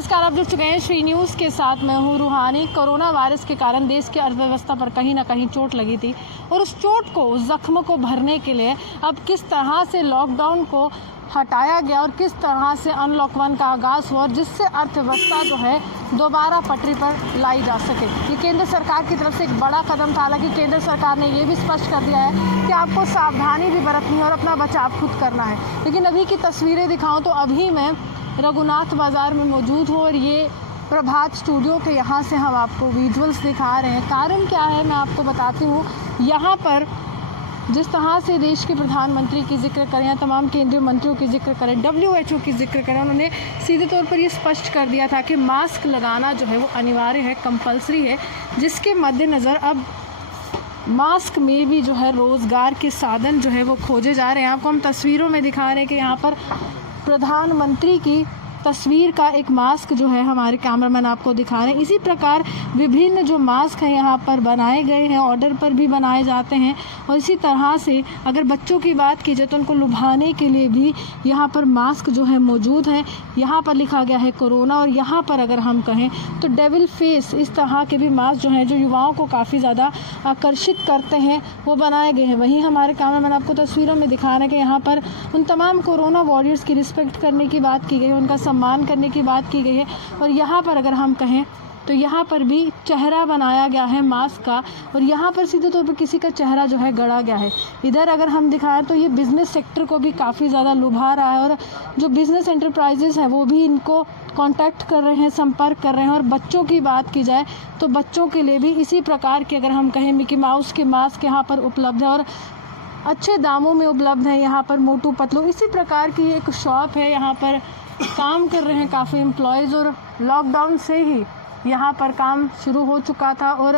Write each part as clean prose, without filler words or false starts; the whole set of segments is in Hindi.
नमस्कार, आप जुड़ चुके हैं श्री न्यूज़ के साथ। मैं हूं रूहानी। कोरोना वायरस के कारण देश की अर्थव्यवस्था पर कहीं ना कहीं चोट लगी थी और उस चोट को, उस जख्म को भरने के लिए अब किस तरह से लॉकडाउन को हटाया गया और किस तरह से अनलॉक 1 का आगाज़ हुआ और जिससे अर्थव्यवस्था जो है दोबारा पटरी पर लाई जा सके। ये केंद्र सरकार की तरफ से एक बड़ा कदम था। हालांकि केंद्र सरकार ने ये भी स्पष्ट कर दिया है कि आपको सावधानी भी बरतनी है और अपना बचाव खुद करना है। लेकिन अभी की तस्वीरें दिखाऊं तो अभी मैं रघुनाथ बाज़ार में मौजूद हूँ और ये प्रभात स्टूडियो के यहाँ से हम आपको विजुअल्स दिखा रहे हैं। कारण क्या है मैं आपको बताती हूँ। यहाँ पर जिस तरह से देश के प्रधानमंत्री की जिक्र करें या तमाम केंद्रीय मंत्रियों की जिक्र करें, WHO की जिक्र करें, उन्होंने सीधे तौर पर ये स्पष्ट कर दिया था कि मास्क लगाना जो है वो अनिवार्य है, कंपलसरी है। जिसके मद्देनज़र अब मास्क में भी जो है रोज़गार के साधन जो है वो खोजे जा रहे हैं। आपको हम तस्वीरों में दिखा रहे हैं कि यहाँ पर प्रधानमंत्री की तस्वीर का एक मास्क जो है हमारे कैमरामैन आपको दिखा रहे हैं। इसी प्रकार विभिन्न जो मास्क हैं यहाँ पर बनाए गए हैं, ऑर्डर पर भी बनाए जाते हैं। और इसी तरह से अगर बच्चों की बात की जाए तो उनको लुभाने के लिए भी यहाँ पर मास्क जो है मौजूद हैं। यहाँ पर लिखा गया है कोरोना और यहाँ पर अगर हम कहें तो डेविल फेस, इस तरह के भी मास्क जो हैं जो युवाओं को काफ़ी ज़्यादा आकर्षित करते हैं वो बनाए गए हैं। वहीं हमारे कैमरामैन आपको तस्वीरों में दिखा रहे हैं कि यहाँ पर उन तमाम कोरोना वॉरियर्स की रिस्पेक्ट करने की बात की गई, उनका सम्मान करने की बात की गई है। और यहाँ पर अगर हम कहें तो यहाँ पर भी चेहरा बनाया गया है मास्क का और यहाँ पर सीधे तौर पर किसी का चेहरा जो है गढ़ा गया है। इधर अगर हम दिखाएं तो ये बिज़नेस सेक्टर को भी काफ़ी ज़्यादा लुभा रहा है और जो बिज़नेस एंटरप्राइजेज़ हैं वो भी इनको कांटेक्ट कर रहे हैं, संपर्क कर रहे हैं। और बच्चों की बात की जाए तो बच्चों के लिए भी इसी प्रकार के अगर हम कहें मिकी माउस के मास्क यहाँ पर उपलब्ध है और अच्छे दामों में उपलब्ध है। यहाँ पर मोटू पतलू इसी प्रकार की एक शॉप है। यहाँ पर काम कर रहे हैं काफ़ी एम्प्लॉयज़ और लॉकडाउन से ही यहाँ पर काम शुरू हो चुका था। और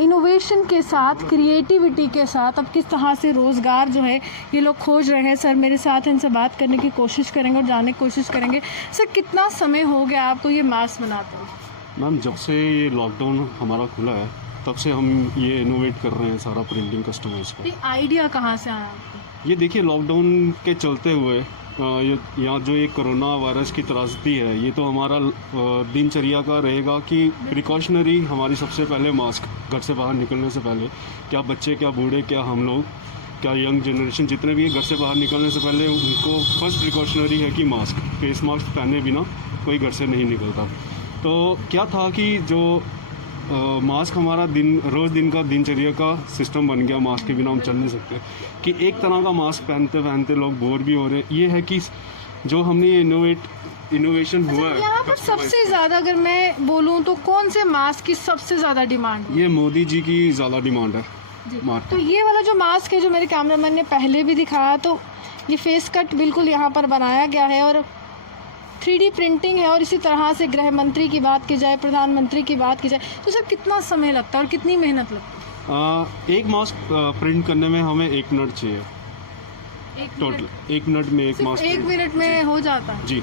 इनोवेशन के साथ, क्रिएटिविटी के साथ अब किस तरह से रोज़गार जो है ये लोग खोज रहे हैं। सर मेरे साथ इनसे बात करने की कोशिश करेंगे और जानने की कोशिश करेंगे। सर कितना समय हो गया आपको ये मास्क बनाते हैं? मैम जब से ये लॉकडाउन हमारा खुला है तब से हम ये इनोवेट कर रहे हैं सारा प्रिंटिंग कस्टमाइज का। ये आइडिया कहाँ से आया आपको? ये देखिए लॉकडाउन के चलते हुए यहाँ जो ये कोरोना वायरस की त्रासदी है ये तो हमारा दिनचर्या का रहेगा कि प्रिकॉशनरी हमारी सबसे पहले मास्क, घर से बाहर निकलने से पहले, क्या बच्चे, क्या बूढ़े, क्या हम लोग, क्या यंग जनरेशन जितने भी है, घर से बाहर निकलने से पहले उनको फर्स्ट प्रिकॉशनरी है कि मास्क, फेस मास्क पहने बिना कोई घर से नहीं निकलता। तो क्या था कि जो मास्क हमारा रोज़ दिन का दिनचर्या का सिस्टम बन गया। मास्क के बिना हम चल नहीं सकते कि एक तरह का मास्क पहनते पहनते लोग बोर भी हो रहे हैं। ये है कि जो हमने ये इनोवेशन हुआ है। यहाँ पर सबसे ज़्यादा अगर मैं बोलूँ तो कौन से मास्क की सबसे ज़्यादा डिमांड है? ये मोदी जी की ज़्यादा डिमांड है मास्क। तो ये वाला जो मास्क है जो मेरे कैमरामैन ने पहले भी दिखाया, तो ये फेस कट बिल्कुल यहाँ पर बनाया गया है और 3D प्रिंटिंग है। और इसी तरह से गृह मंत्री की बात की जाए, प्रधानमंत्री की बात की जाए तो सर कितना समय लगता है और कितनी मेहनत लगती है? एक मास्क प्रिंट करने में हमें 1 मिनट चाहिए टोटल। 1 मिनट में एक मास्क 1 मिनट में हो जाता है जी।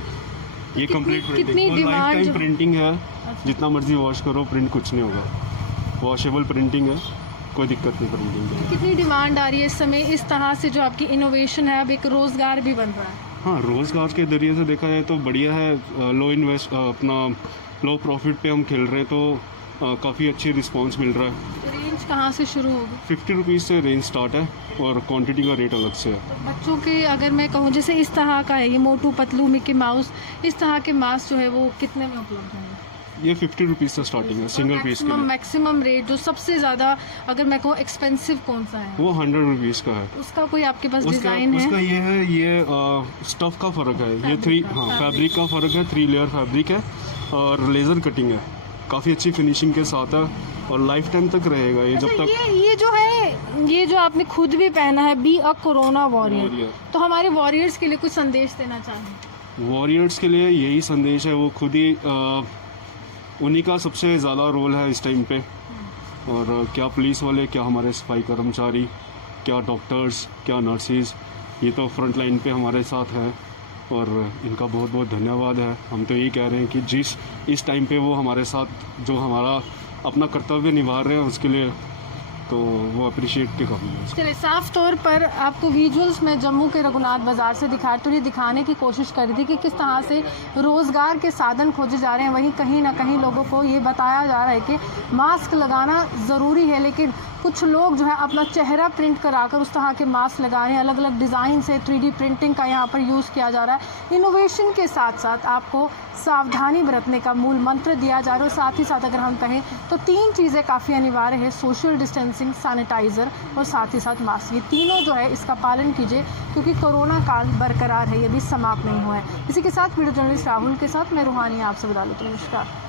ये कंप्लीट कितनी डिमांड प्रिंटिंग है। जितना मर्जी वॉश करो प्रिंट कुछ नहीं होगा। वॉशेबल प्रिंटिंग है, कोई दिक्कत नहीं प्रिंटिंग में। कितनी डिमांड आ रही है इस समय इस तरह से जो आपकी इनोवेशन है? अब एक रोज़गार भी बन रहा है। हाँ, रोज़गार के जरिए से देखा जाए तो बढ़िया है। अपना लो प्रॉफिट पे हम खेल रहे हैं तो काफ़ी अच्छी रिस्पांस मिल रहा है। रेंज कहाँ से शुरू होगी? 50 रुपीज़ से रेंज स्टार्ट है और क्वांटिटी का रेट अलग से है। तो बच्चों के अगर मैं कहूँ जैसे इस तरह का है ये मोटू पतलू मिकी माउस, इस तरह के मास्क जो है वो कितने में उपलब्ध होंगे? ये 50 रुपीज़ से स्टार्टिंग है सिंगल पीस के। मैक्सिमम रेट जो सबसे ज़्यादा अगर मैं कहूँ एक्सपेंसिव कौन सा है? वो 100 रुपीज़ का है। उसका कोई आपके पास डिज़ाइन है? उसका ये है, ये स्टफ़ का फ़र्क है। ये फैब्रिक का फ़र्क है। 3 लेयर फैब्रिक है और लेज़र कटिंग है, काफ़ी अच्छी फिनिशिंग के साथ है और लाइफ टाइम तक रहेगा ये। जब तक ये जो है, ये जो आपने खुद भी पहना है, बी अ कोरोना वॉरियर, तो हमारे वॉरियर्स के लिए कुछ संदेश देना चाहें? वॉरियर्स के लिए यही संदेश है, वो खुद ही उन्हीं का सबसे ज़्यादा रोल है इस टाइम पे। और क्या पुलिस वाले, क्या हमारे सफाई कर्मचारी, क्या डॉक्टर्स, क्या नर्सिस, ये तो फ्रंट लाइन पे हमारे साथ है और इनका बहुत बहुत धन्यवाद है। हम तो यही कह रहे हैं कि इस टाइम पे वो हमारे साथ जो हमारा अपना कर्तव्य निभा रहे हैं उसके लिए तो वो अप्रिशिएट के काबिल है। चलिए, साफ तौर पर आपको विजुअल्स में जम्मू के रघुनाथ बाजार से तो ये दिखाने की कोशिश करी थी कि किस तरह से रोज़गार के साधन खोजे जा रहे हैं। वहीं कहीं ना कहीं लोगों को ये बताया जा रहा है कि मास्क लगाना ज़रूरी है, लेकिन कुछ लोग जो है अपना चेहरा प्रिंट कराकर उस तरह के मास्क लगा रहे हैं। अलग अलग डिज़ाइन से 3D प्रिंटिंग का यहाँ पर यूज़ किया जा रहा है। इनोवेशन के साथ साथ आपको सावधानी बरतने का मूल मंत्र दिया जा रहा है। साथ ही साथ अगर हम कहें तो 3 चीज़ें काफ़ी अनिवार्य है: सोशल डिस्टेंसिंग, सैनिटाइज़र और साथ ही साथ मास्क। ये तीनों जो है इसका पालन कीजिए, क्योंकि कोरोना काल बरकरार है, ये भी समाप्त नहीं हुआ है। इसी के साथ वीडियो जर्नलिस्ट राहुल के साथ मैं रूहानी आपसे विदा लेती हूं। नमस्कार।